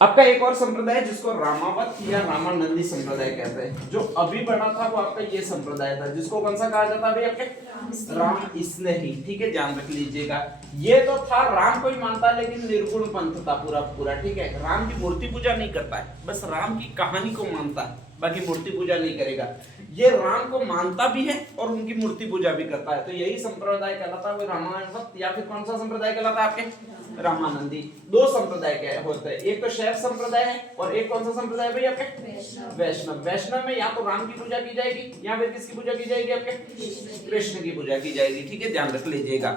आपका एक और संप्रदाय है जिसको रामावत या रामानंदी संप्रदाय कहते हैं। जो अभी पढ़ा था वो आपका ये संप्रदाय था, जिसको कौन सा कहा जाता है भाई आपके राम स्नेही। ठीक है, ध्यान रख लीजिएगा। ये तो था राम को ही मानता लेकिन निर्गुण पंथ था पूरा पूरा। ठीक है, राम की मूर्ति पूजा नहीं करता है, बस राम की कहानी को मानता है, बाकी मूर्ति पूजा नहीं करेगा। ये राम को मानता भी है और उनकी मूर्ति पूजा भी करता है, तो यही संप्रदाय कहलाता है रामायण या फिर कौन सा संप्रदाय कहलाता है आपके रामानंदी। दो संप्रदाय क्या होते हैं, एक तो शैव संप्रदाय है और एक कौन सा संप्रदाय भाई आपके वैष्णव। वैष्णव में या तो राम की पूजा की जाएगी या फिर किसकी पूजा की जाएगी आपके कृष्ण की पूजा की जाएगी। ठीक है, ध्यान रख लीजिएगा,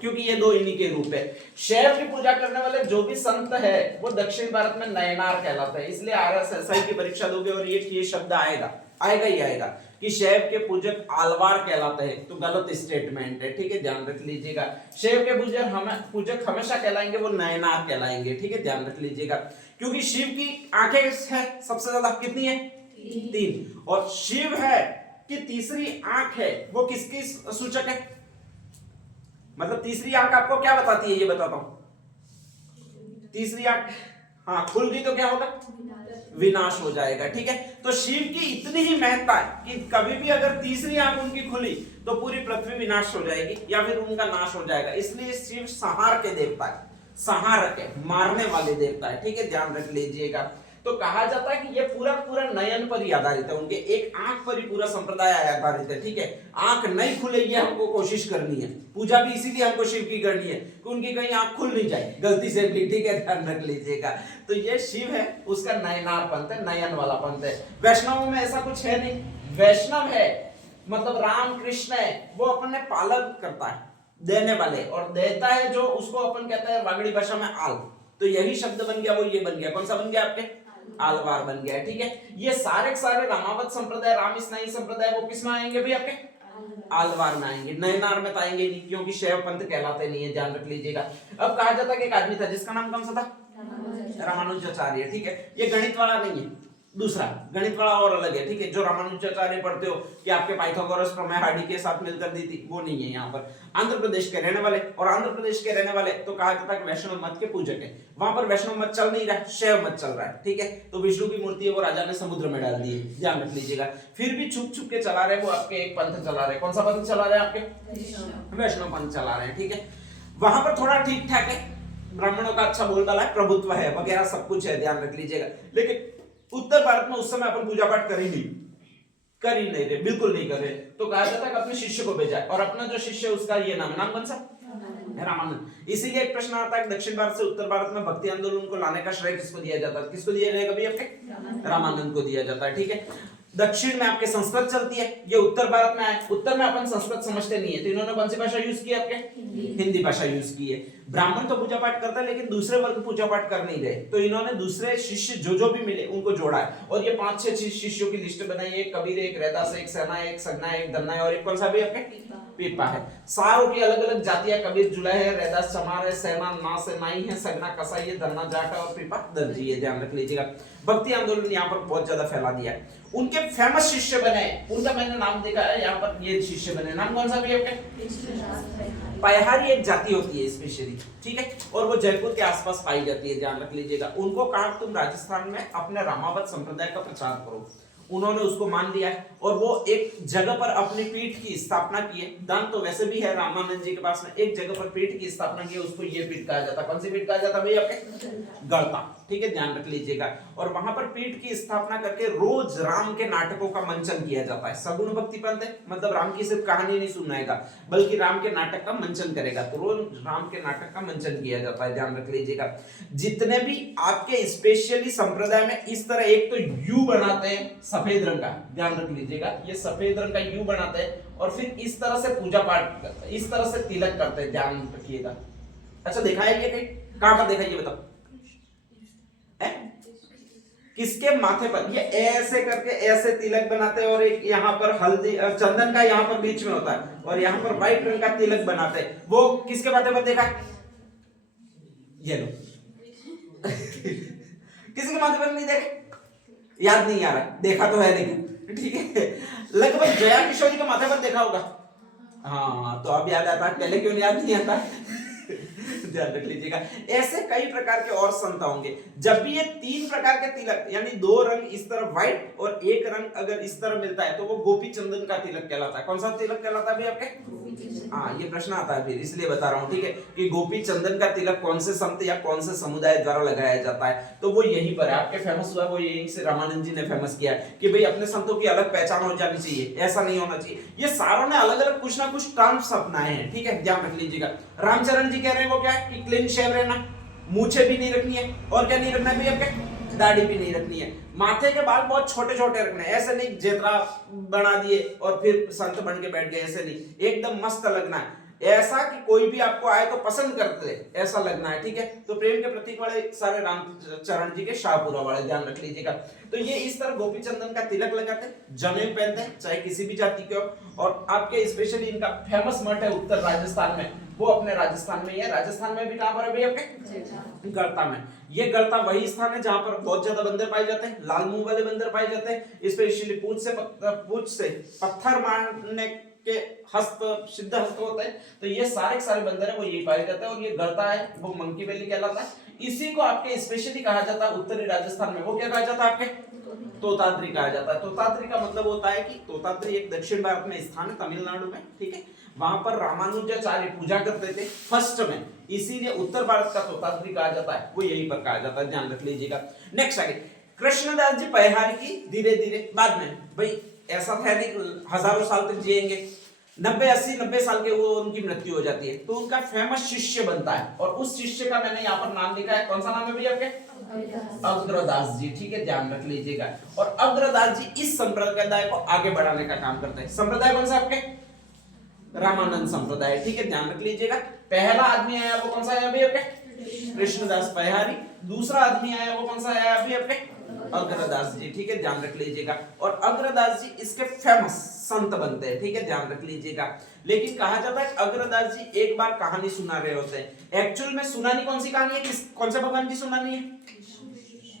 क्योंकि ये दो इन्हीं के रूप है। शैव की पूजा करने वाले जो भी संत है वो दक्षिण भारत में नयनार कहलाते हैं। इसलिए RSSI की परीक्षा दोगे और ये शब्द आएगा ही आएगा कि शैव के पूजक आलवार कहलाते हैं, तो गलत स्टेटमेंट है। ठीक है, ध्यान रख लीजिएगा। शैव के पूजक हमेशा कहलाएंगे वो नयनार कहलाएंगे। ठीक है, ध्यान रख लीजिएगा, क्योंकि शिव की आंखें है सबसे ज्यादा, कितनी है 3, और शिव है कि तीसरी आंख है वो किसकी सूचक है, मतलब तीसरी आंख आपको क्या बताती है ये बताता हूं। तीसरी आंख हाँ खुल गई तो क्या होगा, विनाश हो जाएगा। ठीक है, तो शिव की इतनी ही महत्ता है कि कभी भी अगर तीसरी आंख उनकी खुली तो पूरी पृथ्वी विनाश हो जाएगी या फिर उनका नाश हो जाएगा। इसलिए शिव संहार के देवता है, संहारक है, मारने वाले देवता है। ठीक है, ध्यान रख लीजिएगा। तो कहा जाता है कि ये पूरा पूरा नयन पर ही आधारित है, उनके एक आंख पर ही पूरा संप्रदाय आधारित है। ठीक है, आंख नहीं खुलेगी हमको कोशिश करनी है, पूजा भी इसीलिए हमको शिव की करनी है कि उनकी कहीं आंख खुल नहीं जाए गलती से भी। ठीक है, ध्यान रख लीजिएगा। तो ये शिव है, उसका नयनार पंथ है, नयन वाला पंथ है। वैष्णव में ऐसा कुछ है नहीं। वैष्णव है मतलब राम कृष्ण है, वो अपने पालन करता है, देने वाले, और देता है जो उसको अपन कहते हैं वागड़ी भाषा में आल। तो यही शब्द बन गया, वो ये बन गया, कौन सा बन गया आपके आलवार बन गया। ठीक है, ये सारे रामावत संप्रदाय, राम स्नाई संप्रदाय वो किस में आएंगे भाई आपके आलवार में आएंगे, नयनार में तो आएंगे नहीं, क्योंकि शैव पंथ कहलाते नहीं है। ध्यान रख लीजिएगा। अब कहा जाता है कि एक आदमी था जिसका नाम कौन सा था, रामानुजाचार्य। ठीक है, ये गणित वाला नहीं है, दूसरा गणित वाला और अलग है। ठीक है, जो रामानुजाचार्य पढ़ते हो कि आपके पाइथागोरस प्रमेय हार्डी के साथ मिलकर दी थी, वो नहीं है। यहाँ पर आंध्र प्रदेश के रहने वाले, और आंध्र प्रदेश के रहने वाले तो कहा जाता है वैष्णव मत के पूजक है। वहां पर वैष्णव मत चल नहीं रहा, शैव मत चल रहा है। ठीक है, तो विष्णु की मूर्ति है वो राजा ने समुद्र में डाल दी है, ध्यान रख लीजिएगा। फिर भी छुप छुप के चला रहे वो आपके एक पंथ चला रहे, कौन सा पंथ चला रहे आपके वैष्णव पंथ चला रहे हैं। ठीक है, वहां पर थोड़ा ठीक ठाक है, ब्राह्मणों का अच्छा बोलबाला है, प्रभुत्व है वगैरह सब कुछ है, ध्यान रख लीजिएगा। लेकिन उत्तर भारत में उस समय अपन पूजा पाठ कर ही नहीं रहे, बिल्कुल नहीं कर रहे। तो कहा जाता है कि अपने शिष्य को भेजा, और अपना जो शिष्य है उसका ये नाम कौन सा रामानंद। इसीलिए एक प्रश्न आता है दक्षिण भारत से उत्तर भारत में भक्ति आंदोलन को लाने का श्रेय किसको दिया जाता है, किसको दिया जाएगा भाई आपके रामानंद को दिया जाता है। ठीक है, दक्षिण में आपके संस्कृत चलती है, ये उत्तर भारत में आए, उत्तर में अपन संस्कृत समझते नहीं है, तो इन्होंने कौन सी भाषा यूज की आपके हिंदी भाषा यूज की है। ब्राह्मण तो पूजा पाठ करता है लेकिन दूसरे वर्ग पूजा पाठ कर नहीं रहे, तो इन्होंने दूसरे शिष्य जो भी मिले उनको जोड़ा है, और ये 5-6 शिष्यों की लिस्ट बनाई है। एक कबीर, एक रैदास, एक सेना, एक सगना, एक दन्ना, और एक कौन सा भी आपके पीपा है। सारों की अलग अलग जातियां, कबीर जुला है, रैदास चमार है, सेना नास है, नाई है, सगना कसाई है, दन्ना जाट और पीपा दर्जी है। ध्यान रख लीजिएगा। भक्ति आंदोलन यहाँ पर बहुत ज्यादा फैला दिया है। उनके फेमस शिष्य बने, उनका मैंने नाम देखा है यहाँ पर, ये शिष्य बने, नाम कौन सा भी आपके पयहारी एक जाति होती है स्पेशली। ठीक है, और वो जयपुर के आसपास पाई जाती है, ध्यान रख लीजिएगा। उनको कहा तुम राजस्थान में अपने रामावत संप्रदाय का प्रचार करो, उन्होंने उसको मान लिया है, और वो एक जगह पर अपनी पीठ की स्थापना की है। दान तो वैसे भी है रामानंद जी के पास में, एक जगह पर पीठ की स्थापना की है, उसको ये पीठ कहा जाता है। कौन सी पीठ कहा जाता है भाई आपके गढ़ता। ठीक है, ध्यान रख लीजिएगा। और वहां पर पीठ की स्थापना करके रोज राम के नाटकों का मंचन किया जाता है। सगुण भक्ति पंथ है, मतलब राम की सिर्फ कहानी नहीं सुनाएगा बल्कि राम के नाटक का मंचन करेगा, तो रोज राम के नाटक का मंचन किया जाता है। ध्यान रख लीजिएगा। जितने भी आपके स्पेशली संप्रदाय में इस तरह एक तो यू बनाते हैं सफेद रंग का, ध्यान रख लीजिएगा, ये सफेद रंग का यू बनाते हैं, और फिर इस तरह से पूजा पाठ करते हैं, इस तरह से तिलक करते हैं, ध्यान रखिएगा। अच्छा देखा है ये कहीं, कहां पर देखा ये बताओ, किसके माथे पर ये ऐसे करके ऐसे तिलक बनाते हैं, और एक यहाँ पर हल्दी चंदन का यहाँ पर बीच में होता है, और यहाँ पर व्हाइट रंग का तिलक बनाते हैं, वो किसके माथे पर देखा, ये लो किसी के माथे पर नहीं देखा, याद नहीं आ रहा, देखा तो है लेकिन। ठीक है, लगभग जया किशोरी के माथे पर देखा होगा। हाँ, तो अब याद आता है, पहले क्यों याद नहीं आता ध्यान रख लीजिएगा। ऐसे कई प्रकार के और संत होंगे। जब भी ये 3 प्रकार के तिलक यानी 2 रंग इस तरफ व्हाइट और 1 रंग अगर इस तरह मिलता है तो वो गोपी चंदन का तिलक कहलाता है। कौन सा तिलक कहलाता है भाई आपके? हाँ, ये प्रश्न आता है फिर, इसलिए बता रहा हूँ, ठीक है, कि गोपी चंदन का तिलक कौन से संत या कौन से समुदाय द्वारा लगाया जाता है। तो वो यहीं पर है, आपके फेमस हुआ वो यहीं से रामानंद जी ने फेमस किया है कि भाई अपने संतों की अलग पहचान हो जानी चाहिए, ऐसा नहीं होना चाहिए। ये सारों ने अलग अलग कुछ ना कुछ टर्म्स अपनाए हैं, ठीक है, ध्यान रख लीजिएगा। रामचरण जी कह रहे हैं वो क्या है कि क्लीन शेव रहना, मूछें भी नहीं रखनी है, और क्या नहीं रखना है भाई आपके? दाढ़ी भी नहीं रखनी है, माथे के बाल बहुत छोटे छोटे रखने हैं, ऐसे नहीं जेतरा बना दिए और फिर संत बन के बैठ गए, ऐसे नहीं, एकदम मस्त लगना है, ऐसा कि कोई भी आपको आए तो पसंद करते ऐसा लगना है, ठीक है। तो प्रेम के प्रतीक वाले सारे रामचरण जी के शाहपुरा वाले, ध्यान रख लीजिएगा। तो ये इस तरह गोपी चंदन का तिलक लगाते हैं, जनेऊ पहनते हैं, चाहे किसी भी जाति के हो। और आपके स्पेशली इनका फेमस मठ है उत्तर राजस्थान में, वो अपने राजस्थान में ही है। राजस्थान में भी कहां पर है भाई आपके? गढ़ता में। ये गढ़ता वही स्थान है जहां पर बहुत ज्यादा बंदर पाए जाते हैं, लाल मुंह वाले बंदर पाए जाते हैं, स्पेशली पूंछ से पत्थर मारने के हस्त, सिद्ध हस्त होते हैं। तो ये सारे बंदर है वो यही पाए जाते हैं, और ये गढ़ता है वो मंकी वैली कहलाता है। इसी को आपके स्पेशली कहा जाता है उत्तरी राजस्थान में, वो क्या कहा जाता है आपके? तोताद्री कहा जाता है। तोताद्री का मतलब होता है कि तोताद्री एक दक्षिण भारत में स्थान है, तमिलनाडु में, ठीक है। वहां पर रामानुजाचार्य पूजा करते थे फर्स्ट में, इसीलिए उत्तर भारत का तोताद्री कहा जाता है, वो यहीं पर कहा जाता है, ध्यान रख लीजिएगा। नेक्स्ट आगे कृष्णदास जी परिहारी की धीरे धीरे बाद में, भाई ऐसा था नहीं हजारों साल तक जिएंगे, 90 साल के वो उनकी मृत्यु हो जाती है, तो उनका फेमस शिष्य बनता है, और उस शिष्य का मैंने यहाँ पर नाम लिखा है, कौन सा नाम है भैया आपके? अग्रदास जी, ठीक है, ध्यान रख लीजिएगा। और अग्रदास जी इस संप्रदाय को आगे बढ़ाने का काम करते हैं। संप्रदाय कौन सा आपके? रामानंद संप्रदाय, ठीक है, ध्यान रख लीजिएगा। पहला आदमी आया वो कौन सा आया अभी आपके? कृष्णदास परिहारी। दूसरा आदमी आया वो कौन सा आया अभी आपके? अग्रदास जी, ठीक है, ध्यान रख लीजिएगा। और अग्रदास जी इसके फेमस संत बनते हैं, ठीक है, ध्यान रख लीजिएगा। लेकिन कहा जाता है अग्रदास जी एक बार कहानी सुना रहे होते हैं। एक्चुअल में सुनानी कौन सी कहानी है, कौन से भगवान की सुनानी है?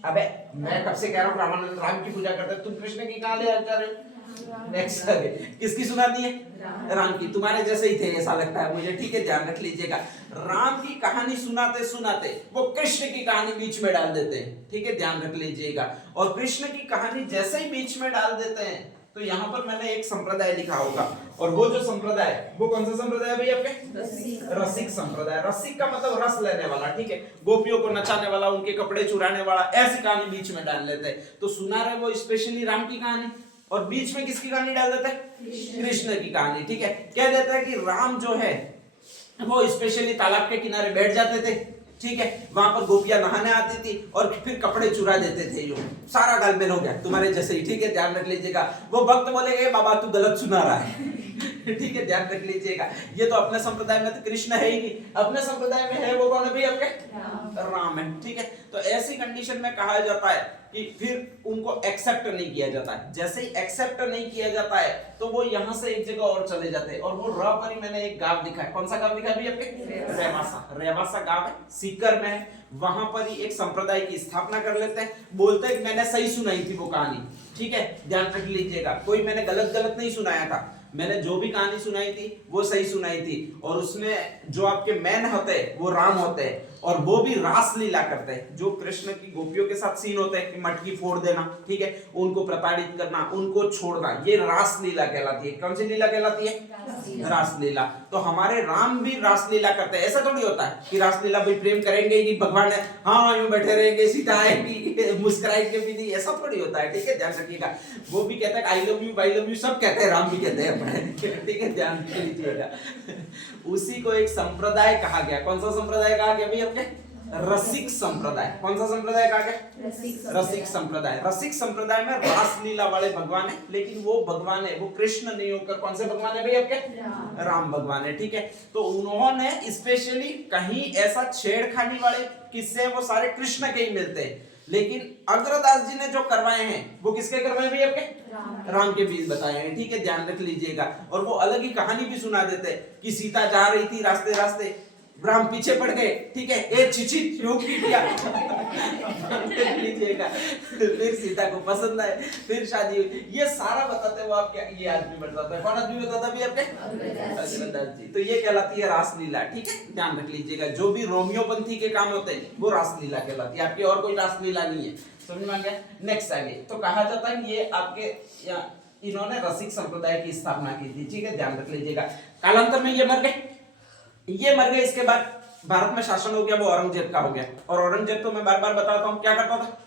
अबे मैं कब से कह रहा हूँ रामानंद राम की पूजा करते हैं, तुम कृष्ण की कहां ले जा रहे हो? नेक्स्ट किसकी सुनाती है? राम की। तुम्हारे जैसे ही थे ऐसा लगता है मुझे, ठीक है, ध्यान रख लीजिएगा। राम की कहानी सुनाते सुनाते वो कृष्ण की कहानी बीच में डाल देते हैं, ठीक है, ध्यान रख लीजिएगा। और कृष्ण की कहानी जैसे ही बीच में डाल देते हैं तो यहाँ पर मैंने एक संप्रदाय लिखा होगा, और वो जो संप्रदाय वो कौन सा संप्रदाय है भाई आपके? रसिक संप्रदाय। रसिक का मतलब रस लेने वाला, ठीक है, गोपियों को नचाने वाला, उनके कपड़े चुराने वाला, ऐसी कहानी बीच में डाल लेते हैं। तो सुना रहे वो स्पेशली राम की कहानी, और बीच में किसकी कहानी डाल देता है? कृष्ण की कहानी, ठीक है। कह देता है कि राम जो है वो स्पेशली तालाब के किनारे बैठ जाते थे, ठीक है, वहां पर गोपियां नहाने आती थी और फिर कपड़े चुरा देते थे। यो सारा गालमेल हो गया तुम्हारे जैसे ही, ठीक है, ध्यान रख लीजिएगा। वो भक्त बोलेंगे बाबा तू गलत सुना रहा है ठीक है, ध्यान रख लीजिएगा। ये तो अपने संप्रदाय में तो कृष्ण है ही नहीं, अपने संप्रदाय में है वो कौन है भाई आपके? राम है, ठीक है। तो ऐसी कंडीशन में कहा जाता है कि फिर उनको एक्सेप्ट नहीं किया जाता है। जैसे ही एक्सेप्ट नहीं किया जाता है तो वो यहाँ से एक जगह और चले जाते हैं, और वो र पर ही मैंने एक गांव लिखा है। कौन सा गांव लिखा है भाई आपके? रेवासा। रेवासा गांव है, सीकर में है। वहां पर ही एक संप्रदाय की स्थापना कर लेते हैं। बोलते हैं कि मैंने सही सुनाई थी वो कहानी, ठीक है, ध्यान रख लीजिएगा। कोई मैंने गलत नहीं सुनाया था, मैंने जो भी कहानी सुनाई थी वो सही सुनाई थी। और उसमें जो आपके मैन होते हैं वो राम होते हैं, और वो भी रास लीला करते हैं। जो कृष्ण की गोपियों के साथ सीन होते हैं कि मटकी फोड़ देना, ठीक है, उनको प्रताड़ित करना, उनको छोड़ना, ये रास लीला कहलाती है। कौन सी लीला कहलाती है? रास लीला। तो हमारे राम भी रास लीला करते हैं। ऐसा थोड़ी होता है कि रास लीला भाई प्रेम करेंगे ही नहीं, भगवान है हाँ यूं बैठे रहेंगे, सीता आएगी मुस्कुराएंगे भी नहीं, ऐसा थोड़ी होता है, ठीक है, ध्यान रखिएगा। वो भी कहता है आई लव यू सब कहते हैं, राम भी कहते हैं अपने, ठीक है, ध्यान लीजिएगा। उसी को एक संप्रदाय कहा गया। कौन सा संप्रदाय कहा गया भाई अपने? रसिक संप्रदाय। कौन सा संप्रदाय कहा गया? रसिक संप्रदाय। रसिक संप्रदाय में रास लीला वाले भगवान है, लेकिन वो भगवान है वो कृष्ण नहीं होकर कौन से भगवान है भाई आपके? राम भगवान है, ठीक है। तो उन्होंने स्पेशली कहीं ऐसा छेड़खानी वाले किस्से वो सारे कृष्ण के ही मिलते हैं, लेकिन अग्रदास जी ने जो करवाए हैं वो किसके करवाए भाई आपके? राम के बीच बताए हैं, ठीक है, ध्यान रख लीजिएगा। और वो अलग ही कहानी भी सुना देते हैं कि सीता जा रही थी रास्ते रास्ते, ब्राह्म पीछे पड़ गए, ठीक है, ए चिची क्यों किया लीजिएगा। फिर सीता को पसंद आए, फिर शादी हुई, ये सारा बताते वो आपके ये आदमी बताता है। कौन आदमी बताता भी आपके? अग्रदास जी। तो ये कहलाती है रासलीला, ठीक है, ध्यान रख लीजिएगा। जो भी रोमियोपंथी के काम होते हैं वो रासलीला कहलाती है, आपकी और कोई रासलीला नहीं है। समझ में आ गया? नेक्स्ट आगे तो कहा जाता है ये आपके इन्होंने रसिक संप्रदाय की स्थापना की थी, ठीक है, ध्यान रख लीजिएगा। कालांतर में ये मर गए, इसके बाद भारत में शासन हो गया वो औरंगजेब का हो गया। और औरंगजेब तो मैं बार बार बताता हूं क्या करता था,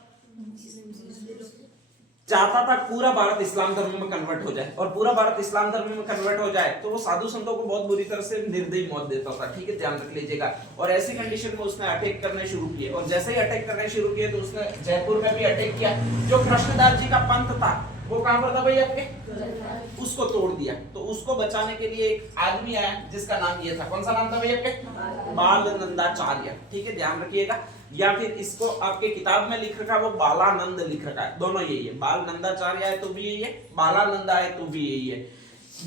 चाहता था पूरा भारत इस्लाम धर्म में कन्वर्ट हो जाए, और पूरा भारत इस्लाम धर्म में कन्वर्ट हो जाए तो वो साधु संतों को बहुत बुरी तरह से निर्दयी मौत देता था, ठीक है, ध्यान रख लीजिएगा। और ऐसी कंडीशन में उसने अटैक करने शुरू किए, और जैसे ही अटैक करने शुरू किए तो उसने जयपुर में भी अटैक किया। जो कृष्णदास जी का पंथ था वो कहां पर था भाई आपके, उसको तोड़ दिया। तो उसको बचाने के लिए एक आदमी आया जिसका नाम ये था, कौन सा नाम था भाई आपके, बाल नंदाचार्य, ठीक है, ध्यान रखिएगा। या फिर इसको आपके किताब में लिख रखा है वो बालानंद लिख रखा है, दोनों यही है, बाल नंदाचार्य है तो भी यही है, बालानंदा है तो भी यही है।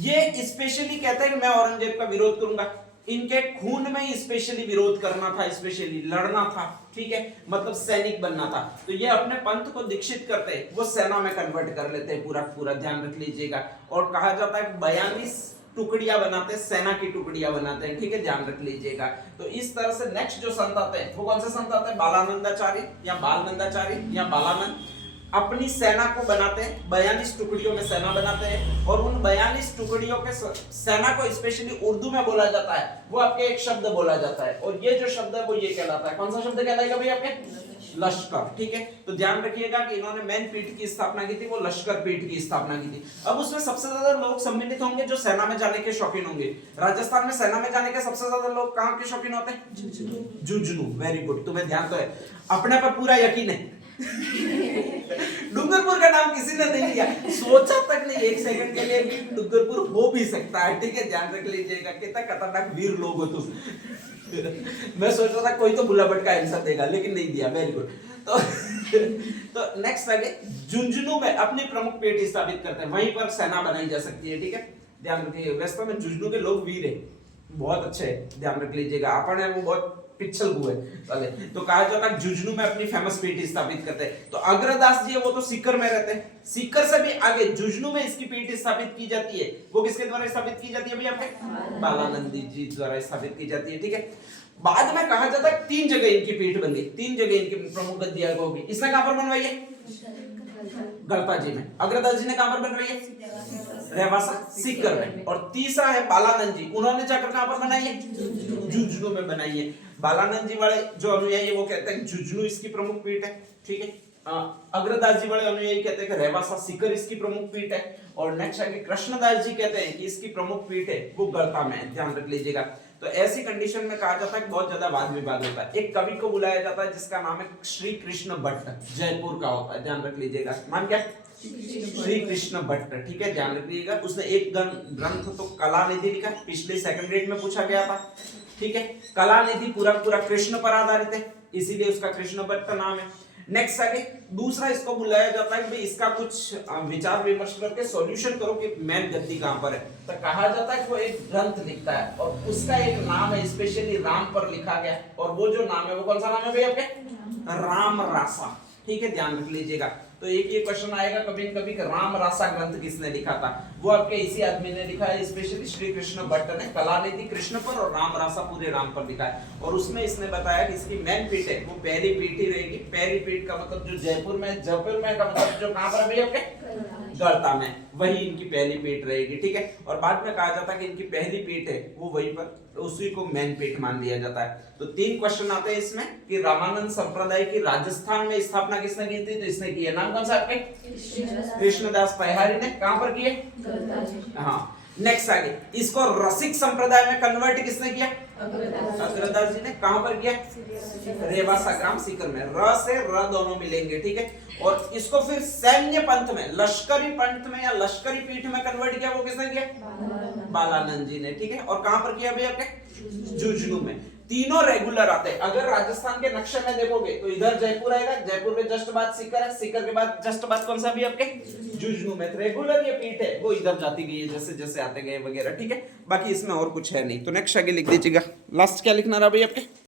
ये स्पेशली कहते हैं कि मैं औरंगजेब का विरोध करूंगा, इनके खून में ही स्पेशली विरोध करना था, स्पेशली लड़ना था, ठीक है, मतलब सैनिक बनना था। तो ये अपने पंथ को दीक्षित करते वो सेना में कन्वर्ट कर लेते हैं पूरा पूरा, ध्यान रख लीजिएगा। और कहा जाता है 42 टुकड़ियां बनाते हैं, सेना की टुकड़ियां बनाते हैं, ठीक है, ध्यान रख लीजिएगा। तो इस तरह से नेक्स्ट जो संत आते हैं वो कौन से संत आते हैं, बालानंदाचार्य या बालनंदाचार्य या बालानंद, अपनी सेना को बनाते हैं, 42 टुकड़ियों में सेना बनाते हैं। और उन 42 टुकड़ियों के सेना को स्पेशली उर्दू में बोला जाता है, वो आपके एक शब्द बोला जाता है, और ये जो शब्द है वो ये कहलाता है, कौन सा शब्द कहलाएगा भाई आपके, लश्कर, ठीक है। तो ध्यान रखिएगा कि इन्होंने मैन पीठ की स्थापना की थी, वो लश्कर पीठ की स्थापना की थी। अब उसमें सबसे ज्यादा लोग सम्मिलित होंगे जो सेना में जाने के शौकीन होंगे। राजस्थान में सेना में जाने के सबसे ज्यादा लोग कहां के शौकीन होते हैं, झुंझुनू। वेरी गुड, तुम्हें ध्यान तो है, अपने पर पूरा यकीन है। डूंगरपुर का नाम किसी ने नहीं लिया, सोचा तक नहीं एक सेकंड के लिए भी डूंगरपुर हो भी सकता है, ठीक है, ध्यान रख लीजिएगा। कितना खतरनाक वीर लोग हो तुम। मैं सोच रहा था कोई तो बुला भटका आंसर देगा, लेकिन नहीं दिया, वेरी गुड। तो नेक्स्ट आगे झुंझुनू में अपनी प्रमुख पीठ स्थापित करते हैं, वहीं पर सेना बनाई जा सकती है, ठीक है, ध्यान रखिए। वैसे में झुंझुनू के लोग वीर है, बहुत अच्छे है, ध्यान रख लीजिएगा। अपन है वो बहुत पिछल हुए वाले। तो कहा जाता है झुंझुनू में अपनी फेमस पीठ स्थापित करते हैं। तो अग्रदास जी है वो तो सीकर में रहते हैं, सीकर से भी आगे झुंझुनू में इसकी पीठ स्थापित की जाती है। वो किसके द्वारा स्थापित की जाती है भैया, आपके बालानंदी जी द्वारा स्थापित की जाती है, ठीक है। बाद में कहा जाता है 3 जगह इनकी पीठ बन गई, 3 जगह इनकी प्रमुख गद्दियां होगी। इसने कहां पर बनवाई है, गलपा जी में। अग्रदास जी ने कहां पर बनवाई है, रेवासा सीकर में। और तीसरा है बालानंद जी, उन्होंने जाकर कहां पर बनाई है, झुंझुनू में बनाई है। बालानंद जी वाले जो अनुयायी वो कहते हैं झुंझुनू इसकी प्रमुख पीठ है, ठीक है। अग्रदास जी वाले अनुयायी कहते हैं कि रेवासा सीकर इसकी प्रमुख पीठ है। और नेक्स्ट है कि कृष्णदास जी कहते हैं कि इसकी प्रमुख पीठ है वो गलता में है, ध्यान रख लीजिएगा। तो ऐसी कंडीशन में कहा जाता है कि बहुत ज्यादा वाद विवाद होता है। एक कवि को बुलाया जाता है जिसका नाम है श्री कृष्ण भट्ट, जयपुर का होता है, ध्यान रख लीजिएगा। नाम क्या, श्री कृष्ण भट्ट, ठीक है, ध्यान रखिएगा। उसने एक ग्रंथ तो कलानिधि लिखा, पिछले सेकंड ग्रेड में पूछा गया था, ठीक है। कलानिधि पूरा पूरा कृष्ण पर आधारित है, इसीलिए उसका कृष्ण भट्ट नाम है। नेक्स्ट आगे दूसरा इसको बुलाया जाता है कि भाई इसका कुछ विचार विमर्श करके सॉल्यूशन करो कि मैन गद्दी कहां पर है। तो कहा जाता है कि वो एक ग्रंथ लिखता है और उसका एक नाम है स्पेशली राम पर लिखा गया, और वो जो नाम है वो कौन सा नाम है भाई आपके, राम रासा, ठीक है, ध्यान रख लीजिएगा। तो एक ये क्वेश्चन आएगा कभी न कभी, राम रासा ग्रंथ किसने लिखा था, वो आपके इसी आदमी ने लिखा है, स्पेशली श्री कृष्ण भट्ट ने कलानिधि कृष्ण पर और राम रासा पूरे राम पर लिखा है। और उसमें इसने बताया कि इसकी मेन पीठ है वो पहली पीठ ही रहेगी। पहली पीठ का मतलब जो जयपुर में का मतलब जो कहां पर है आपके, गढ़ता में, वही इनकी पहली पीठ रहेगी, ठीक है। और बाद में कहा जाता है कि इनकी पहली पीठ है वो वहीं पर, उसी को मेन पीठ मान लिया जाता है। तो 3 क्वेश्चन आते हैं इसमें कि रामानंद संप्रदाय की राजस्थान में स्थापना किसने की थी, तो इसने की है, नाम कौन सा आपके, कृष्णदास पहाड़ी ने, कहां पर किए, हाँ। नेक्स्ट आगे इसको रसिक संप्रदाय में कन्वर्ट किसने किया, अग्रदास जी ने, कहां पर किया, रेवासा ग्राम सीकर में, र से र दोनों मिलेंगे, ठीक है। और इसको फिर सैन्य पंथ में, लश्करी पंथ में या लश्करी पीठ में कन्वर्ट किया, वो किसने किया, बालानंद जी ने, ठीक है। और कहां पर किया भाई आपके, झुंझुनू में। तीनों रेगुलर आते हैं। अगर राजस्थान के नक्शे में देखोगे तो इधर जयपुर आएगा, जयपुर के जस्ट बाद सीकर है, सीकर के बाद जस्ट बाद कौन सा भी आपके झुंझुनू में। रेगुलर ये पीठ है वो इधर जाती गई है जैसे जैसे आते गए वगैरह, ठीक है। बाकी इसमें और कुछ है नहीं। तो नेक्स्ट आगे लिख दीजिएगा। लास्ट क्या लिखना रहा भाई आपके?